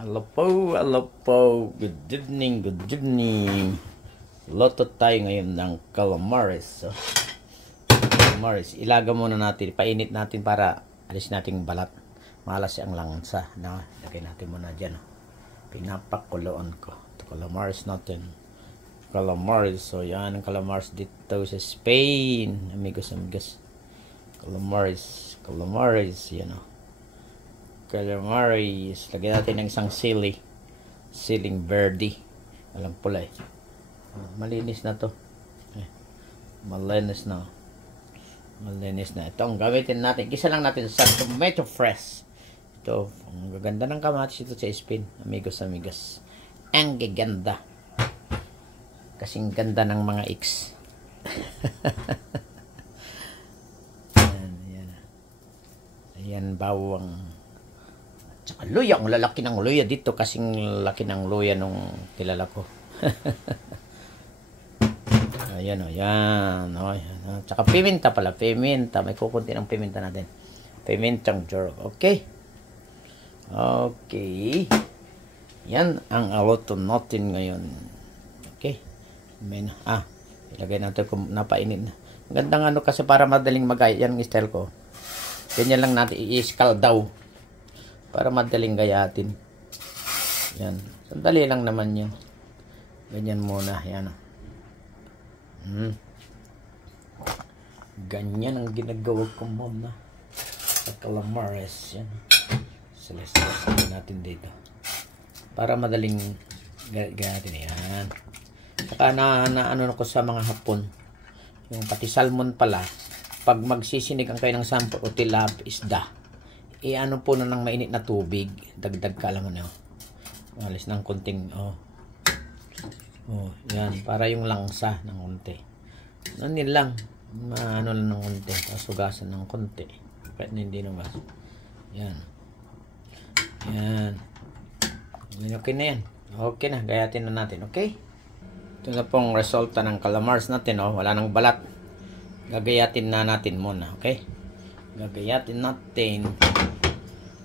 Hello po. Good evening, good evening. Loto tayo ngayon ng calamares. So, calamares. Ilaga muna natin. Painit natin para alis natin balat. Malas ang langsa. No? Lagay natin muna dyan. Pinapakuloan ko. Ito calamares natin. Calamares. So, yan ang calamares dito sa Spain. Amigos. Calamares. Yan o. Calamares. Lagyan natin ng isang siling verde. Walang pula eh. Malinis na to. Malinis na. Ito ang gamitin natin. Gisa lang natin sa tomato fresh. Ito. Ang gaganda ng kamatis ito sa Spain. Amigos. Ang gaganda. Kasing ganda ng mga X. Ayan bawang. Tsaka luya, ang lalaki ng luya dito kasing laki ng luya nung kilala ko. Ayan o, yan. Tsaka piminta pala, may kukunti ng piminta natin. Pimintang jerk, okay? Okay. Yan ang aloto natin ngayon. Okay? Ilagay natin kung napainit na. Magandang ano kasi para madaling magaya. Yan ang style ko. Ganyan lang natin i-scald daw. Para madaling gayatin. Yan. Sandali lang naman yan. Ganyan muna. Yan. Ganyan ang ginagawa ko muna. Sa calamares. Yan. Salas natin dito. Para madaling gayatin. Yan. Saka ano ko sa mga hapon. Yung pati salmon pala. Pag magsisinigang kayo ng sampo o isda. Ano po na ng mainit na tubig. Dagdag ka lang ano. Alis ng konting yan. Para yung langsa ng konti. Ano lang. Ano lang ng konti. Tapos hugasan ng konti. Kahit na hindi nung gas. Yan. Okay na yan. Okay na. Gayatin na natin. Okay? Ito na pong resulta ng calamars natin. Wala nang balat. Gagayatin na natin muna. Okay? Gagayatin natin.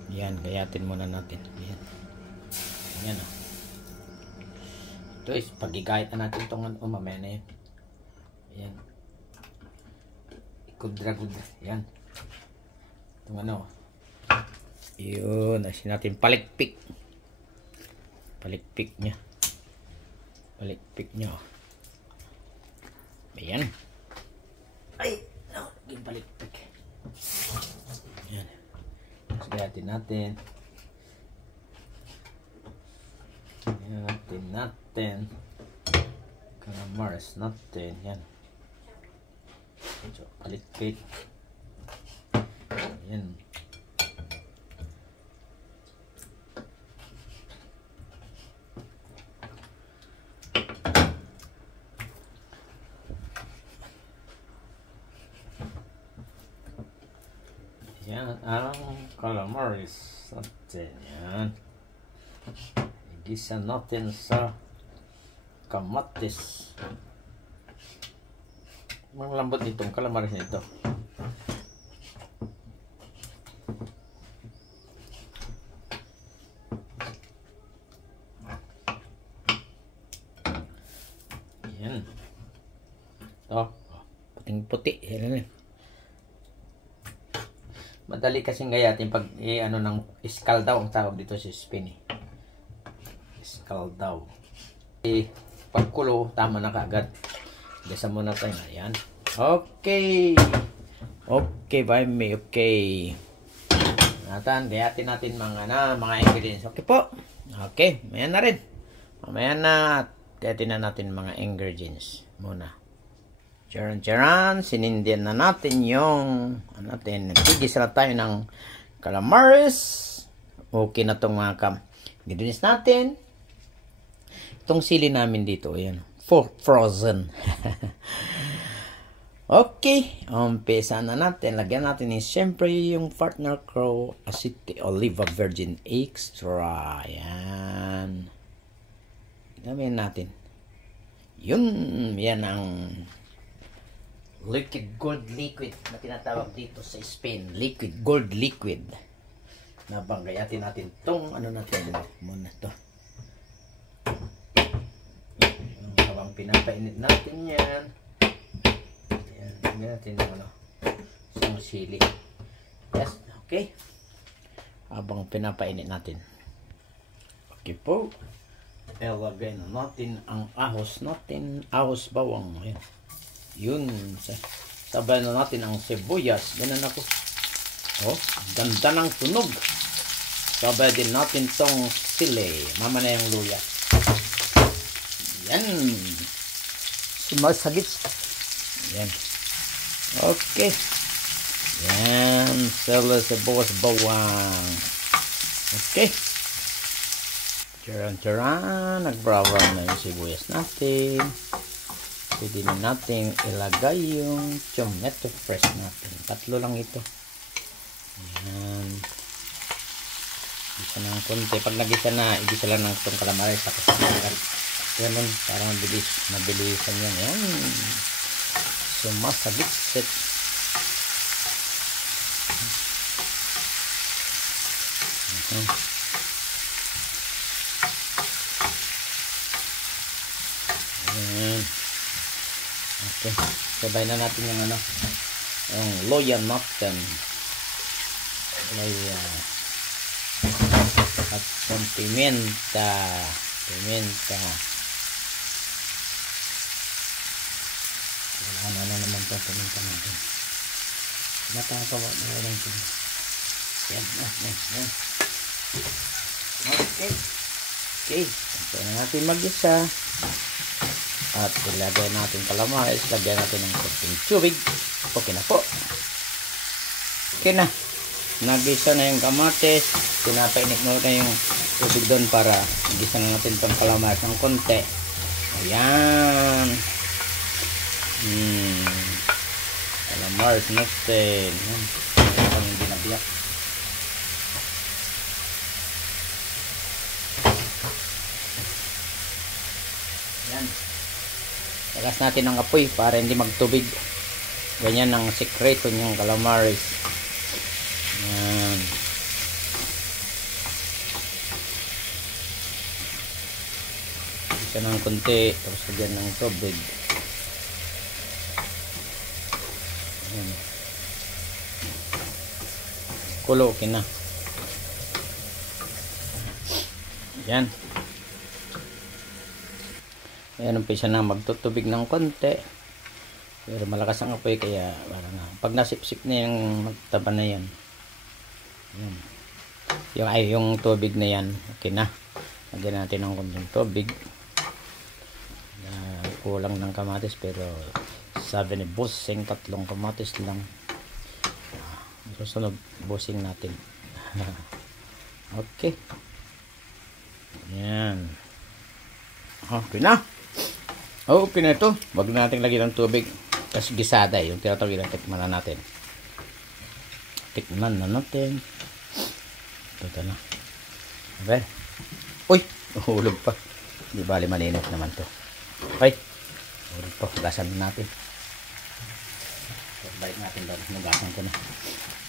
Yan, gayatin muna natin. Yan. Ito is pagigayat na natin itong mamaya na yan. Yan. Ikudra. Yan. Itong yun, asin natin palikpik. Palikpik niya. Ayan. Ay, naging palikpik. Yan. Gayatin natin. Calamares natin. Yan. So, palikpik. Yan. Yan ang calamares natin. Yan. Igisa natin sa kamatis. Ang lambot nitong calamares nito. Yan. Puting-puti. Yan. Madali kasing gayatin pag ng iskaldaw ang tawag dito sa Spain. Iskaldaw. Pagkulo, tama na kaagad. Gasa muna tayo. Ayan. Okay. Okay, by me. Okay. Gayatin natin mga ingredients. Okay po. Okay. Mayan na rin. Mamaya na. Gayatin na natin mga ingredients muna. Charan, sinindihan na natin yung nagigisa na tayo ng calamares. Okay na itong mga ingredients natin. Itong sili namin dito, ayan, frozen. Okay, umpisa na natin. Lagyan natin siyempre yung partner ko, aceite oliva virgin extra. Ayan. Gamitin natin. Yan ang liquid gold liquid na tinatawag dito sa Spain. Liquid gold liquid. nabanggayatin natin tong ano natin muna to. Habang pinapainit natin yan. Ayan, tingnan natin yung ano, isang sili. Yes, okay. Habang pinapainit natin. Okay po. Ilagay na natin ang ahos natin. Ahos bawang. Ayan. Yun. Sabay na natin ang sibuyas. Ganun ako. Oh, ganda ng tunog. Sabay din natin tong sili. Mama na yung luya. Yan. Sumasagit. Yan. Okay. Yan. Sili, sibuyas, bawang. Okay. Charan-charan. Nag-brown na yung sibuyas natin. Pwede na natin ilagay yung tomato fresh natin. 3 lang ito. Ayan. Igisa ng konti. Pag nagisa na, igisa lang ng itong calamares. Tapos ganun, para mabilisan yan. Ayan. Sumasagit-sit. Ayan. Okay. Sabay na natin yung ano, yung loya natin. Loya. At yung pimenta. Pimenta. Ano na naman ito, pimenta natin. Matakawa na lang ito. Yan. Yan. Okay. Okay. Ito na natin mag-isa. At ilagay natin calamares, lagyan natin ng konting tubig. Okay na po. Okay na. Nagisa na yung kamatis. Pinapainit mo na yung tubig doon para gisa na natin itong calamares ng konti. Ayan. Calamares natin. Ayan. Hindi nabiyak. Ayan. Tagas natin ang apoy para hindi magtubig. Ganyan ang sekreto niyang calamares. Ayan. Isa ng konti. Tapos lagyan ng tubig. Ayan. Kulo, okay na. Ayan. Ayan, umpisa na magtutubig ng konti. Pero malakas ang apoy kaya pag nasipsip na yung magtaba na yan. Ayan. Yung tubig na yan, okay na. Lagyan natin ng konting tubig. Kulang ng kamatis pero sabi ni bossing 3 kamatis lang. Susunod bossing natin. Okay. Ayan. Okay na. Okay na ito. Wag na natin lagyan ng tubig. Kasi gisada yung tinatawag na tikman na natin. Tikman na natin. Ito na. Okay. Uy! Hulog pa. Di bali malinit naman to. Okay. Hulog pa. Hugasan na natin. Balik natin doon. Hugasan ko na.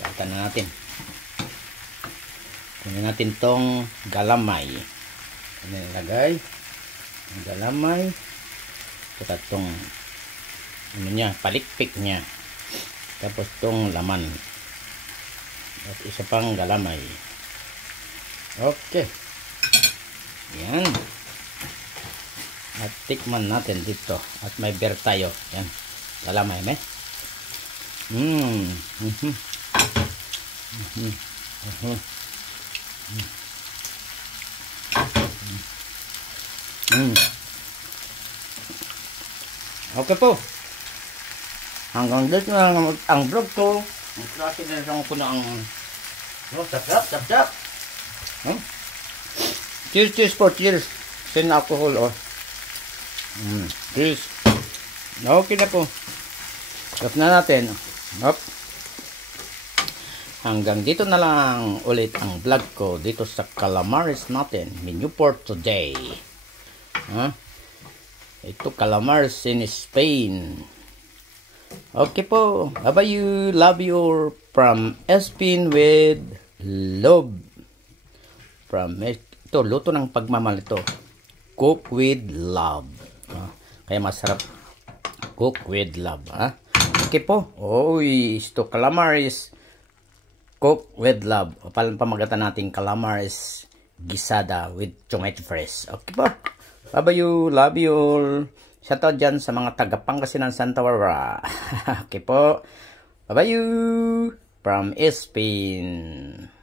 Balikan na natin. Kunin natin tong galamay. Ano nilagay? Ang galamay. Saka itong ano niya, palikpik niya. Tapos itong laman. At isa pang galamay. Okay. Yan. At tikman natin dito. At may beer tayo. Yan. Galamay, may. Okay po. Hanggang dito na ang vlog ko. Ang klase na lang ko na ang tap. Cheers po, cheers. Sin alcohol, oh. Cheers. Okay na po. Stop na natin. Hop. Hanggang dito na lang ulit ang vlog ko dito sa calamares natin. Menu for today. Ito calamares in Spain. Okay po. Bye-bye you. Love you from Espin with love. ito, luto ng pagmamahal ito. Cook with love. Kaya masarap. Cook with love. Okay po. Uy, ito calamaris. Cook with love. O palang pamagatan natin calamaris gisada with tomato fresh. Okay po. Bye-bye you. Love you all. Shoutout dyan sa mga taga-Pangasinan Santa Barbara. Okay po. Bye-bye you. From Espin.